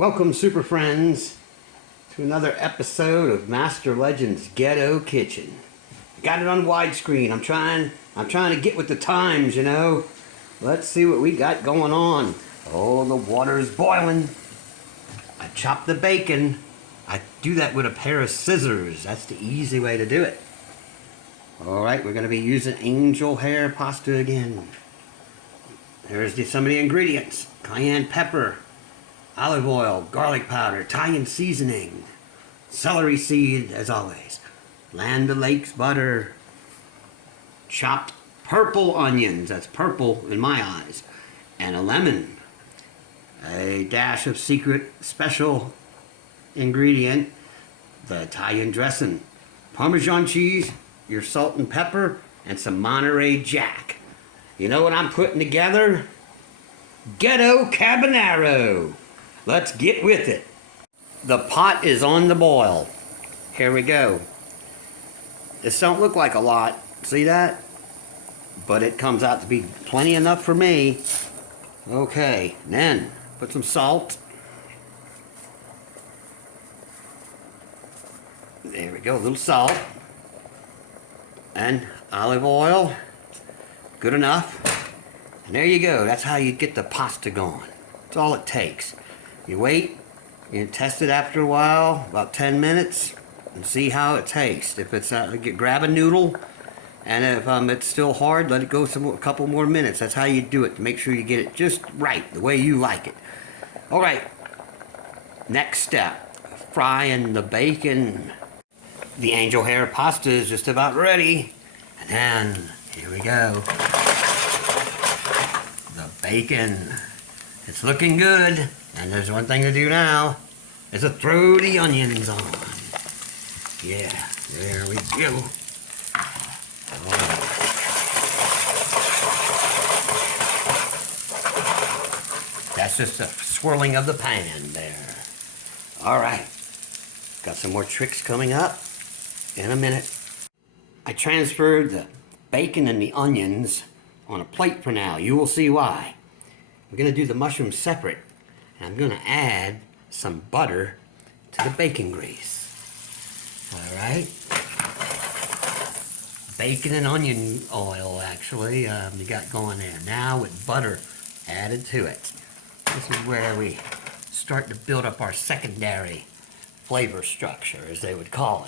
Welcome, super friends, to another episode of Master Legend's Ghetto Kitchen. Got it on widescreen. I'm trying to get with the times, you know. Let's see what we got going on. Oh, the water's boiling. I chopped the bacon. I do that with a pair of scissors. That's the easy way to do it. All right, we're going to be using angel hair pasta again. Here's some of the ingredients: cayenne pepper, olive oil, garlic powder, Italian seasoning, celery seed, as always, Land O'Lakes butter, chopped purple onions, that's purple in my eyes, and a lemon, a dash of secret special ingredient, the Italian dressing, Parmesan cheese, your salt and pepper, and some Monterey Jack. You know what I'm putting together? Ghetto carbonara. Let's get with it. The pot is on the boil. Here we go. This don't look like a lot. See that? But it comes out to be plenty enough for me. Okay, then put some salt. There we go, a little salt. And olive oil. Good enough. And there you go. That's how you get the pasta going. That's all it takes. You wait, you test it after a while, about 10 minutes, and see how it tastes. If it's grab a noodle, and if it's still hard, let it go a couple more minutes. That's how you do it, to make sure you get it just right, the way you like it. All right, next step, frying the bacon. The angel hair pasta is just about ready. And then, here we go. The bacon. It's looking good. And there's one thing to do now, is to throw the onions on. Yeah, there we go. Oh. That's just a swirling of the pan there. All right, got some more tricks coming up in a minute. I transferred the bacon and the onions on a plate for now. You will see why. We're gonna do the mushrooms separate. I'm going to add some butter to the bacon grease. All right. Bacon and onion oil, actually, we got going there. Now with butter added to it. This is where we start to build up our secondary flavor structure, as they would call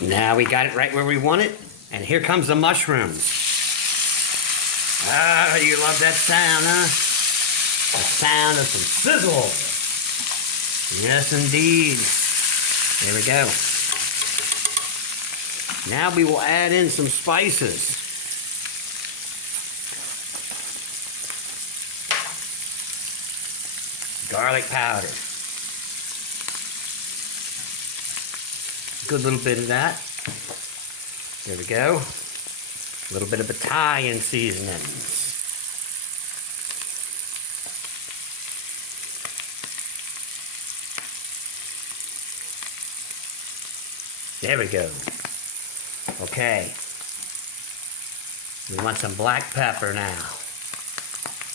it. Now we got it right where we want it. And here comes the mushrooms. Ah, you love that sound, huh? The sound of some sizzle. Yes, indeed. There we go. Now we will add in some spices. Garlic powder. Good little bit of that. There we go. A little bit of Italian seasonings. There we go. Okay. We want some black pepper now.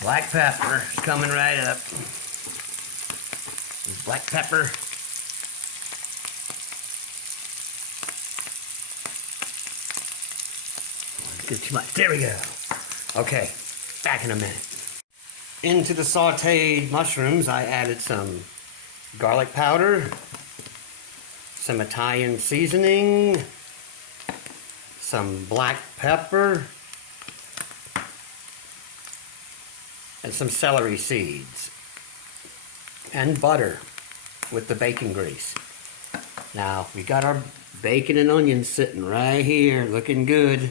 Black pepper is coming right up. Black pepper. Get too much. There we go. Okay. Back in a minute. Into the sauteed mushrooms, I added some garlic powder, some Italian seasoning, some black pepper, and some celery seeds, and butter with the bacon grease. Now, we got our bacon and onions sitting right here, looking good.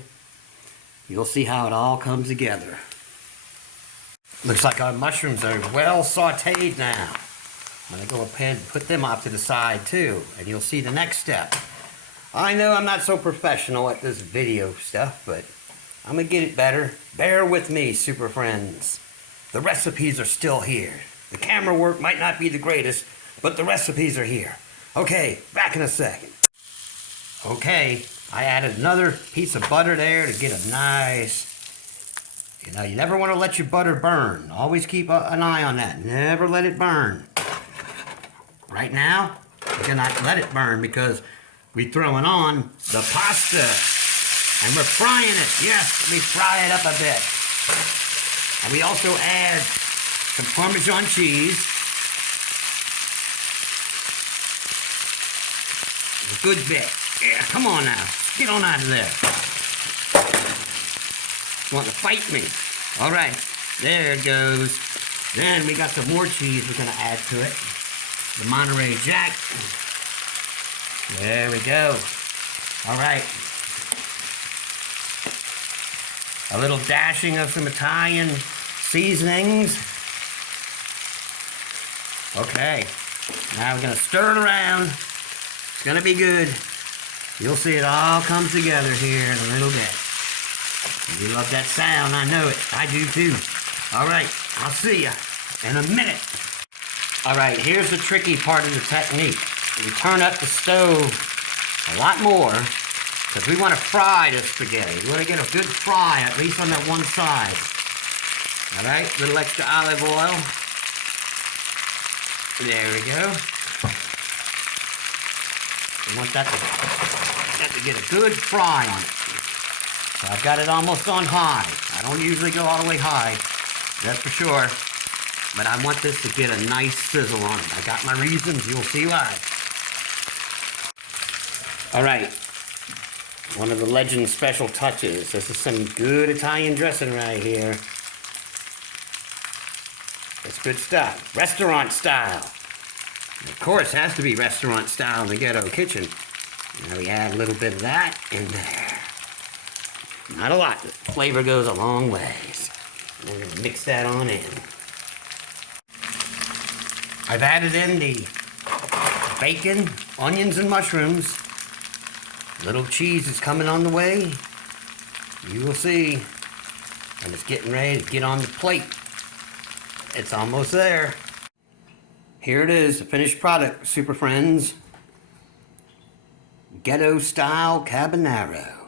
You'll see how it all comes together. Looks like our mushrooms are well sauteed now. I'm going to go ahead and put them off to the side too, and you'll see the next step. I know I'm not so professional at this video stuff, but I'm going to get it better. Bear with me, super friends. The recipes are still here. The camera work might not be the greatest, but the recipes are here. Okay, back in a second. Okay, I added another piece of butter there to get a nice You know, you never want to let your butter burn. Always keep an eye on that. Never let it burn. Right now, we're gonna let it burn because we're throwing on the pasta. And we're frying it. Yes, let me fry it up a bit. And we also add some Parmesan cheese. A good bit. Yeah, come on now. Get on out of there. You want to fight me? All right, there it goes. Then we got some more cheese we're gonna add to it. The Monterey Jack. There we go. All right. A little dashing of some Italian seasonings. Okay, now we're gonna stir it around. It's gonna be good. You'll see it all come together here in a little bit. You love that sound, I know it. I do too. All right, I'll see ya in a minute. All right, here's the tricky part of the technique. You turn up the stove a lot more because we want to fry the spaghetti. We want to get a good fry, at least on that one side. All right, a little extra olive oil. There we go. We want that to get a good fry on it. So I've got it almost on high. I don't usually go all the way high, that's for sure. But I want this to get a nice sizzle on it. I got my reasons, you'll see why. All right, one of the Legend special touches. This is some good Italian dressing right here. It's good stuff, restaurant style. Of course, it has to be restaurant style in the ghetto kitchen. Now we add a little bit of that in there. Not a lot, the flavor goes a long ways. We're gonna mix that on in. I've added in the bacon, onions, and mushrooms. Little cheese is coming on the way. You will see. And it's getting ready to get on the plate. It's almost there. Here it is, the finished product, super friends. Ghetto style carbonara.